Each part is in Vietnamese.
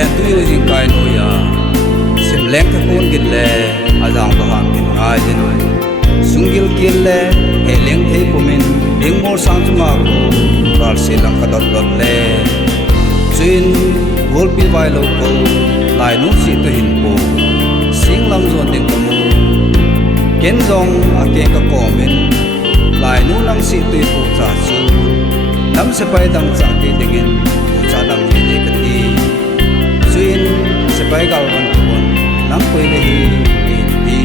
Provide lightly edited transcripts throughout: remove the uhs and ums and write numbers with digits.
len tu yu jing kai no ya sim leng ka kun gil le azang ba han kin ai jin sungil gil le he leng thei pumin ding mor sang chu ma ko ral se lang ka dot dot le chuin gol pi vai lo ko lai nu si to hin po sing lam zon ding ko mu ken zong a ke ka ko min lai nu lang si tu pu cha chu nam se pai dang cha ke dingin pu cha dang ni le ka ti chuin se pai gal wan kon nam koi le hi ti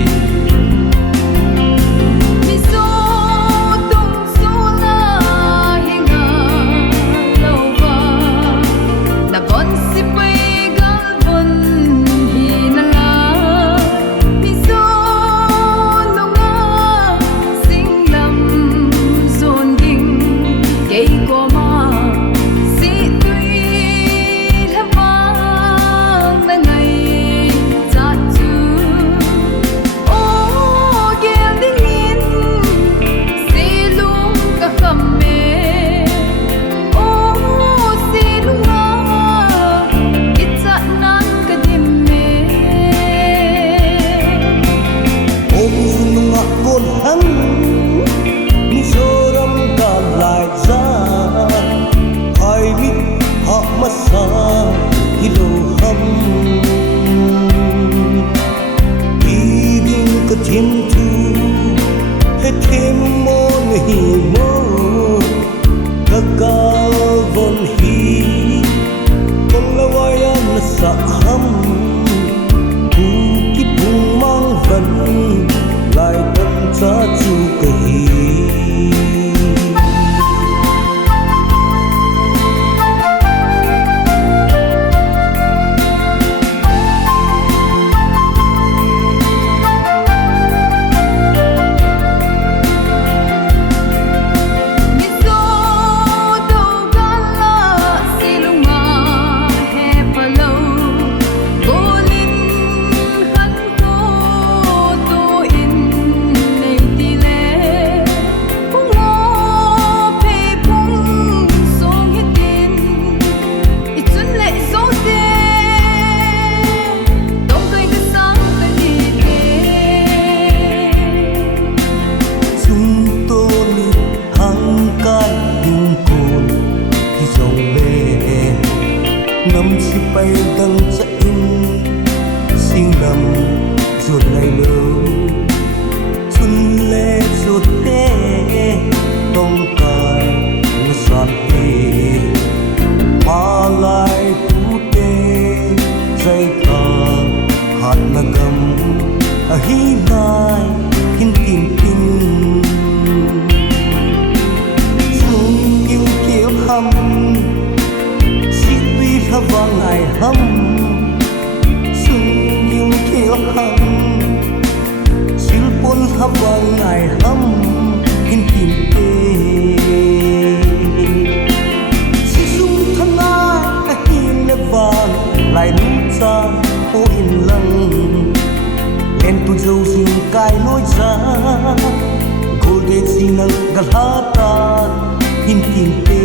Thêm thu hết thêm môn hi mô các cao vốn hi con la vay an sa ham ku ki bung mang vẫn lại tâm cha chu kai ngâm si bay đăng cha in sinh nằm ruột lại lâu xuân lê ruột tê tông cài nó sạt tê mà lại tu tê dây thang hạt là gầm à hi mai hin tim tim sung yêu kiều hâm vang ai hâm sung yêu kiều hâm sil pun vang ai hâm hin tim tê si sung thân ai hin le vang lại nung cha ô in lăng lên tu dâu xin cài lối ra cô để xin nâng gật hata hin tim tê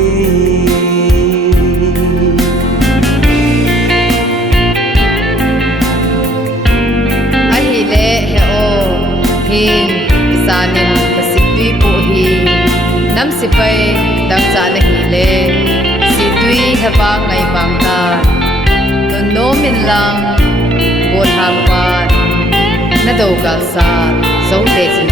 hin isanin kasitui po hi nam sipai dang cha na hi le situi haba ngai bang ta no min lang bol ham pa na do gal sa so te